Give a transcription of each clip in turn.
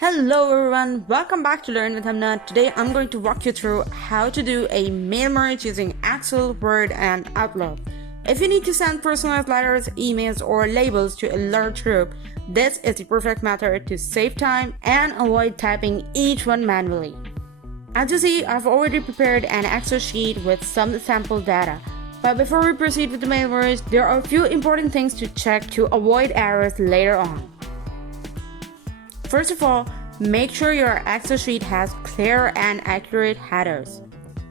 Hello everyone, welcome back to Learn with Hamna. Today I'm going to walk you through how to do a mail merge using Excel, Word and Outlook. If you need to send personalized letters, emails or labels to a large group, this is the perfect method to save time and avoid typing each one manually. As you see, I've already prepared an Excel sheet with some sample data. But before we proceed with the mail merge, there are a few important things to check to avoid errors later on. First of all, make sure your Excel sheet has clear and accurate headers.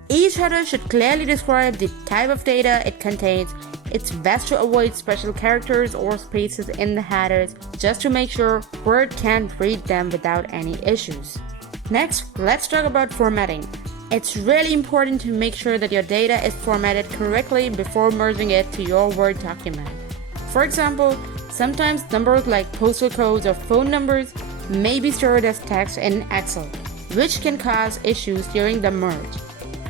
Each header should clearly describe the type of data it contains. It's best to avoid special characters or spaces in the headers just to make sure Word can read them without any issues. Next, let's talk about formatting. It's really important to make sure that your data is formatted correctly before merging it to your Word document. For example, sometimes numbers like postal codes or phone numbers may be stored as text in Excel, which can cause issues during the merge.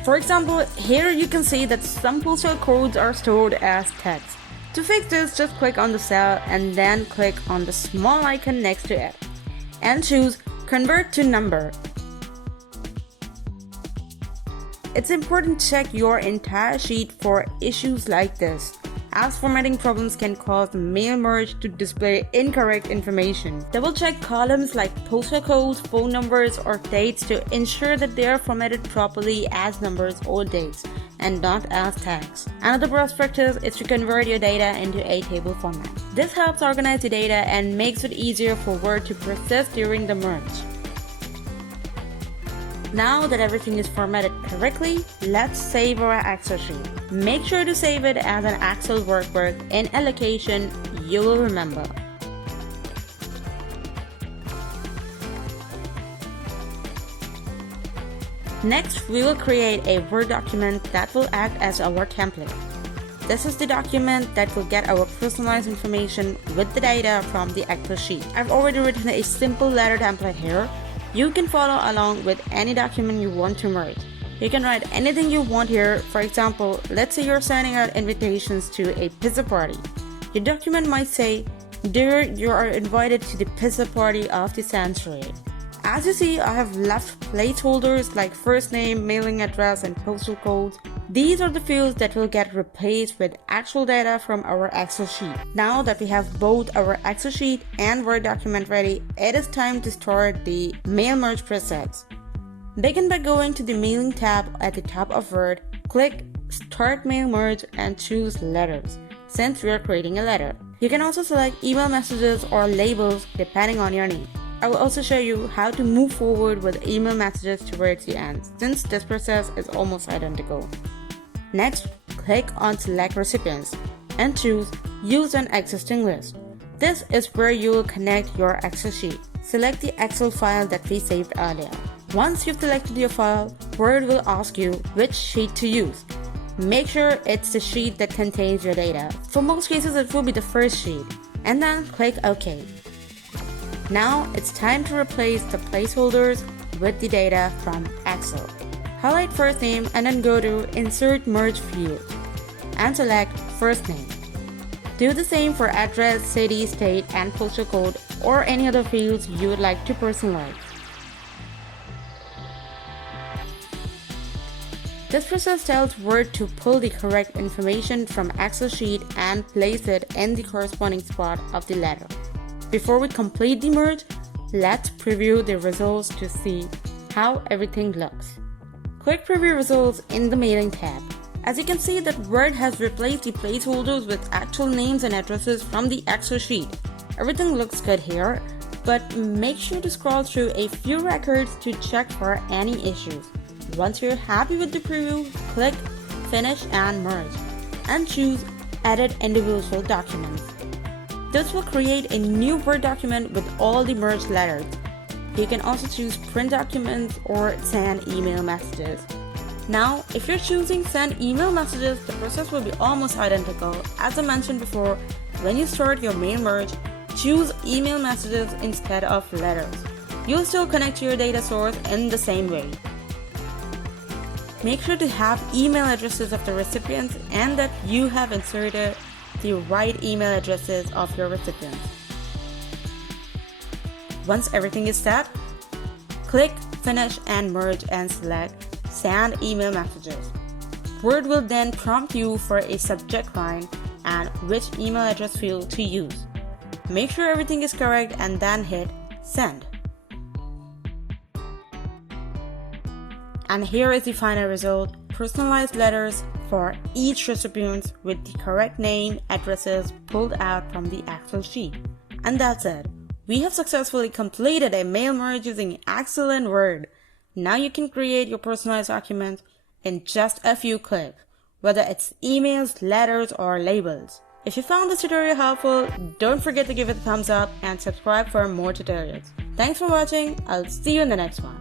For example, here you can see that some postal codes are stored as text. To fix this, just click on the cell and then click on the small icon next to it and choose Convert to Number. It's important to check your entire sheet for issues like this, as formatting problems can cause the mail merge to display incorrect information. Double check columns like postal codes, phone numbers, or dates to ensure that they are formatted properly as numbers or dates and not as tags. Another best practice is to convert your data into a table format. This helps organize the data and makes it easier for Word to process during the merge. Now that everything is formatted correctly, let's save our Excel sheet. Make sure to save it as an Excel workbook in a location you will remember. Next, we will create a Word document that will act as our template. This is the document that will get our personalized information with the data from the Excel sheet. I've already written a simple letter template here. You can follow along with any document you want to merge. You can write anything you want here. For example, let's say you're sending out invitations to a pizza party. Your document might say, "Dear, you are invited to the pizza party of the century." As you see, I have left placeholders like first name, mailing address, and postal codes. These are the fields that will get replaced with actual data from our Excel sheet. Now that we have both our Excel sheet and Word document ready, it is time to start the mail merge process. Begin by going to the Mailing tab at the top of Word, click Start Mail Merge and choose Letters, since we are creating a letter. You can also select email messages or labels depending on your need. I will also show you how to move forward with email messages towards the end, since this process is almost identical. Next, click on Select Recipients and choose Use an Existing List. This is where you will connect your Excel sheet. Select the Excel file that we saved earlier. Once you've selected your file, Word will ask you which sheet to use. Make sure it's the sheet that contains your data. For most cases, it will be the first sheet. And then click OK. Now it's time to replace the placeholders with the data from Excel. Highlight first name and then go to Insert Merge field and select first name. Do the same for address, city, state, and postal code or any other fields you would like to personalize. This process tells Word to pull the correct information from Excel sheet and place it in the corresponding spot of the letter. Before we complete the merge, let's preview the results to see how everything looks. Click Preview Results in the Mailing tab. As you can see that Word has replaced the placeholders with actual names and addresses from the Excel sheet. Everything looks good here, but make sure to scroll through a few records to check for any issues. Once you're happy with the preview, click Finish and Merge and choose Edit Individual Documents. This will create a new Word document with all the merged letters. You can also choose Print Documents or Send Email Messages. Now, if you're choosing Send Email Messages, the process will be almost identical. As I mentioned before, when you start your mail merge, choose Email Messages instead of letters. You'll still connect to your data source in the same way. Make sure to have email addresses of the recipients and that you have inserted the right email addresses of your recipients. Once everything is set, Click Finish and Merge and select Send Email Messages. Word will then prompt you for a subject line and which email address field to use. Make sure everything is correct and then hit Send. And here is the final result: personalized letters for each recipient with the correct name, addresses pulled out from the Excel sheet. And that's it. We have successfully completed a mail merge using Excel and Word. Now you can create your personalized document in just a few clicks, whether it's emails, letters, or labels. If you found this tutorial helpful, don't forget to give it a thumbs up and subscribe for more tutorials. Thanks for watching. I'll see you in the next one.